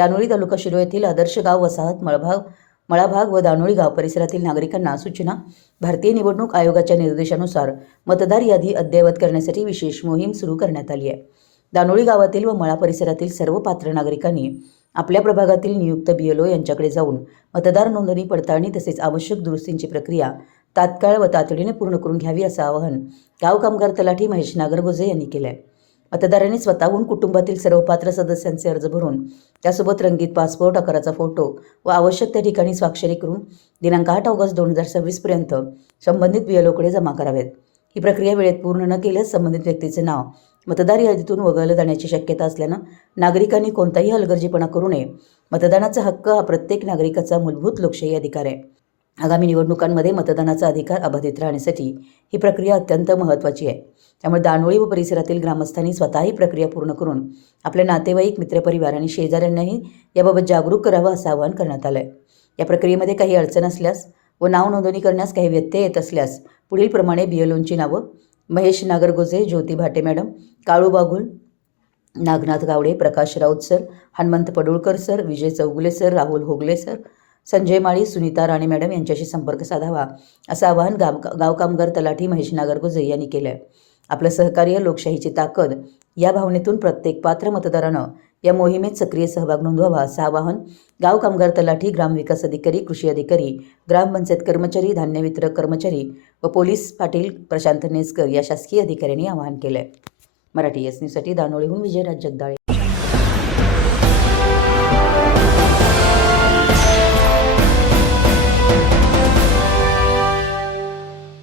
दानोळी तालुका शिरोळ येथील आदर्श गाव वसाहत मळाभाग व दानोळी गाव परिसरातील नागरिकांना सूचना. भारतीय निवडणूक आयोगाच्या निर्देशानुसार मतदार यादी अद्ययावत करण्यासाठी विशेष मोहीम सुरू करण्यात आली आहे. दानोळी गावातील व मळा परिसरातील सर्व पात्र नागरिकांनी आपल्या प्रभागातील नियुक्त BLO यांच्याकडे जाऊन मतदार नोंदणी पडताळणी तसेच आवश्यक दुरुस्तींची प्रक्रिया तात्काळ व तातडीने पूर्ण करून घ्यावी असं आवाहन गाव कामगार तलाठी महेश नागरगोजे यांनी केलं आहे. मतदारांनी स्वतःहून कुटुंबातील सर्व पात्र सदस्यांचे अर्ज भरून त्यासोबत रंगीत पासपोर्ट, आकाराचा फोटो व आवश्यक त्या ठिकाणी स्वाक्षरी करून दिनांक 8 ऑगस्ट 2026 पर्यंत संबंधित BLOकडे जमा करावेत. ही प्रक्रिया वेळेत पूर्ण न केल्यास संबंधित व्यक्तीचे नाव मतदार यादीतून वगळलं जाण्याची शक्यता असल्यानं नागरिकांनी कोणताही हलगर्जीपणा करू नये. मतदानाचा हक्क हा प्रत्येक नागरिकाचा मूलभूत लोकशाही अधिकार आहे. आगामी निवडणुकांमध्ये मतदानाचा अधिकार अबाधित राहण्यासाठी ही प्रक्रिया अत्यंत महत्त्वाची आहे. त्यामुळे दानोळी व परिसरातील ग्रामस्थांनी स्वतः ही प्रक्रिया पूर्ण करून आपल्या नातेवाईक, मित्रपरिवार आणि शेजाऱ्यांनाही याबाबत जागरूक करावं असं आवाहन करण्यात आलं आहे. या प्रक्रियेमध्ये काही अडचण असल्यास व नाव नोंदणी करण्यास काही व्यत्यय येत असल्यास पुढील प्रमाणे BLOंची नावं महेश नागरगोजे, ज्योती भाटे मॅडम, काळू बागुल, नागनाथ गावडे, प्रकाश राऊत सर, हनुमंत पडुळकर सर, विजय चौगुले सर, राहुल होगले सर, संजय माळी, सुनीता राणे मॅडम यांच्याशी संपर्क साधावा असं आवाहन गाव कामगार तलाठी महेश नागरगोजे यांनी केलं आहे. आपलं सहकार्य, लोकशाहीची ताकद या भावनेतून प्रत्येक पात्र मतदारानं या मोहिमेत सक्रिय सहभाग नोंदवावा असं आवाहन गाव कामगार तलाठी, ग्रामविकास अधिकारी, कृषी अधिकारी, ग्रामपंचायत कर्मचारी, धान्य वितरक कर्मचारी व पोलीस पाटील प्रशांत नेसकर या शासकीय अधिकाऱ्यांनी आवाहन केलं आहे. मराठी न्यूजसाठी दानोळीहून विजयराज जगदाळे.